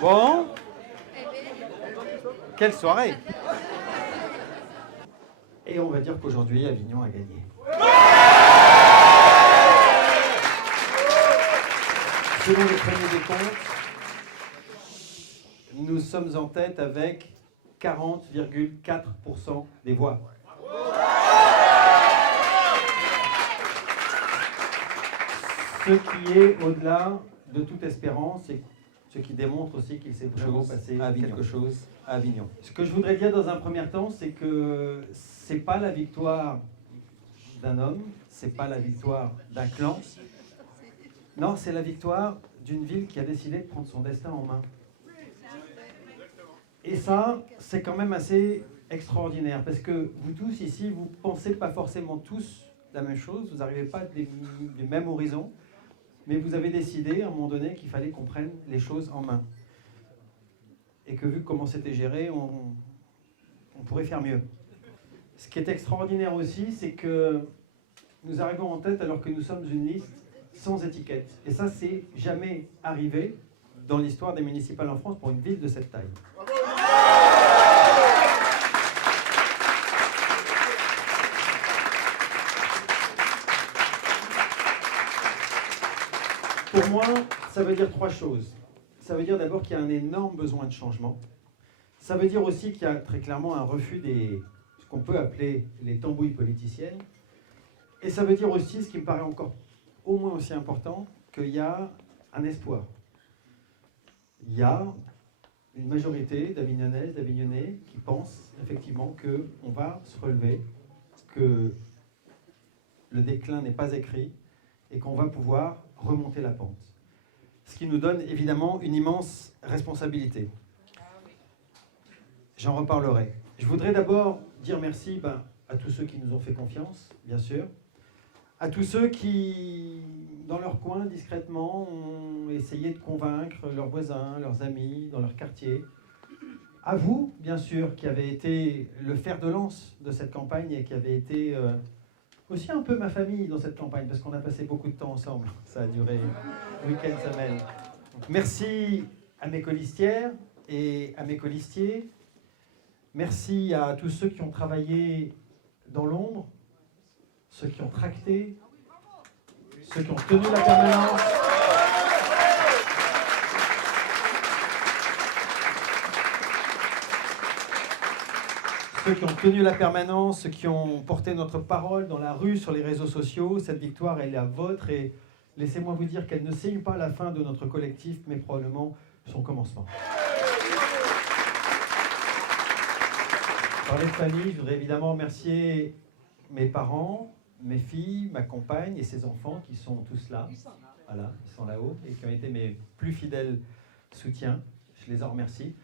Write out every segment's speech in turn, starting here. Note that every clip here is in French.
Bon, quelle soirée! Et on va dire qu'aujourd'hui, Avignon a gagné. Selon les premiers décomptes, nous sommes en tête avec 40,4% des voix. Ce qui est au-delà de toute espérance et ce qui démontre aussi qu'il s'est vraiment passé quelque chose à Avignon. Ce que je voudrais dire dans un premier temps, c'est que ce n'est pas la victoire d'un homme, ce n'est pas la victoire d'un clan. Non, c'est la victoire d'une ville qui a décidé de prendre son destin en main. Et ça, c'est quand même assez extraordinaire, parce que vous tous ici, vous ne pensez pas forcément tous la même chose, vous n'arrivez pas du même horizon, mais vous avez décidé à un moment donné qu'il fallait qu'on prenne les choses en main. Et que vu comment c'était géré, on pourrait faire mieux. Ce qui est extraordinaire aussi, c'est que nous arrivons en tête alors que nous sommes une liste sans étiquette. Et ça, c'est jamais arrivé dans l'histoire des municipales en France pour une ville de cette taille. Pour moi, ça veut dire trois choses. Ça veut dire d'abord qu'il y a un énorme besoin de changement. Ça veut dire aussi qu'il y a très clairement un refus des ce qu'on peut appeler les tambouilles politiciennes. Et ça veut dire aussi, ce qui me paraît encore au moins aussi important, qu'il y a un espoir. Il y a une majorité d'Avignonnaises, d'Avignonnais qui pensent effectivement qu'on va se relever, que le déclin n'est pas écrit et qu'on va pouvoir remonter la pente. Ce qui nous donne évidemment une immense responsabilité. J'en reparlerai. Je voudrais d'abord dire merci à tous ceux qui nous ont fait confiance, bien sûr, à tous ceux qui, dans leur coin, discrètement, ont essayé de convaincre leurs voisins, leurs amis, dans leur quartier. À vous, bien sûr, qui avez été le fer de lance de cette campagne et qui avez été aussi un peu ma famille dans cette campagne, parce qu'on a passé beaucoup de temps ensemble. Ça a duré week-end, semaine. Donc, merci à mes colistières et à mes colistiers. Merci à tous ceux qui ont travaillé dans l'ombre, ceux qui ont tracté, ceux qui ont tenu la permanence. Ceux qui ont tenu la permanence, ceux qui ont porté notre parole dans la rue, sur les réseaux sociaux. Cette victoire, elle est la vôtre et laissez-moi vous dire qu'elle ne signe pas la fin de notre collectif, mais probablement son commencement. Parler de famille, je voudrais évidemment remercier mes parents, mes filles, ma compagne et ses enfants qui sont tous là. Voilà, ils sont là-haut et qui ont été mes plus fidèles soutiens. Je les en remercie.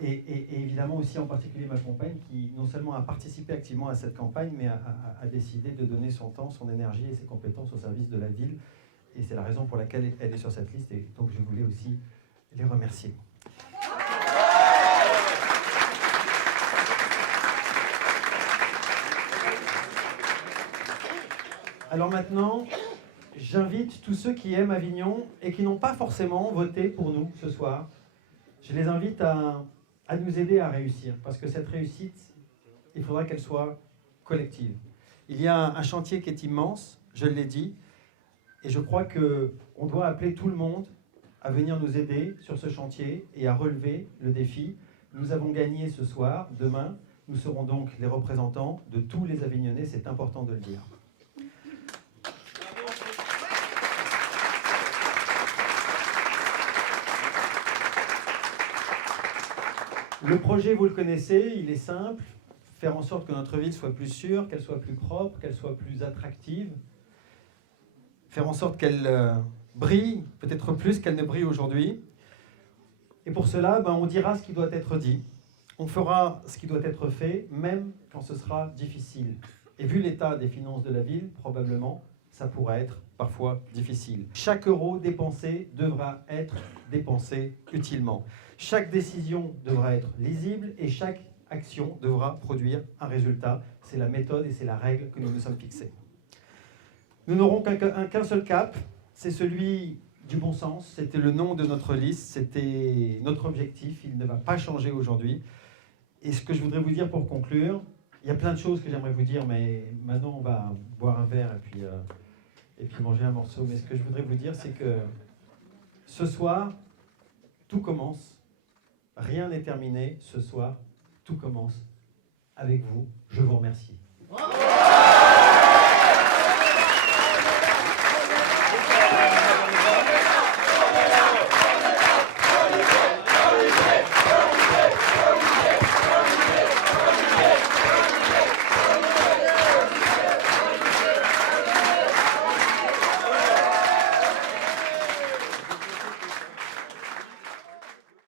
Et évidemment aussi en particulier ma compagne qui non seulement a participé activement à cette campagne, mais a décidé de donner son temps, son énergie et ses compétences au service de la ville. Et c'est la raison pour laquelle elle est sur cette liste et donc je voulais aussi les remercier. Alors maintenant, j'invite tous ceux qui aiment Avignon et qui n'ont pas forcément voté pour nous ce soir, je les invite à nous aider à réussir, parce que cette réussite, il faudra qu'elle soit collective. Il y a un chantier qui est immense, je l'ai dit, et je crois qu'on doit appeler tout le monde à venir nous aider sur ce chantier et à relever le défi. Nous avons gagné ce soir, demain, nous serons donc les représentants de tous les Avignonnais, c'est important de le dire. Le projet, vous le connaissez, il est simple, faire en sorte que notre ville soit plus sûre, qu'elle soit plus propre, qu'elle soit plus attractive, faire en sorte qu'elle brille, peut-être plus qu'elle ne brille aujourd'hui. Et pour cela, on dira ce qui doit être dit, on fera ce qui doit être fait, même quand ce sera difficile. Et vu l'état des finances de la ville, probablement, ça pourra être parfois difficile. Chaque euro dépensé devra être dépensé utilement. Chaque décision devra être lisible et chaque action devra produire un résultat. C'est la méthode et c'est la règle que nous nous sommes fixés. Nous n'aurons qu'un seul cap, c'est celui du bon sens, c'était le nom de notre liste, c'était notre objectif, il ne va pas changer aujourd'hui. Et ce que je voudrais vous dire pour conclure, il y a plein de choses que j'aimerais vous dire, mais maintenant on va boire un verre et puis manger un morceau. Mais ce que je voudrais vous dire, c'est que ce soir, tout commence, rien n'est terminé, ce soir, tout commence avec vous. Je vous remercie. Bravo!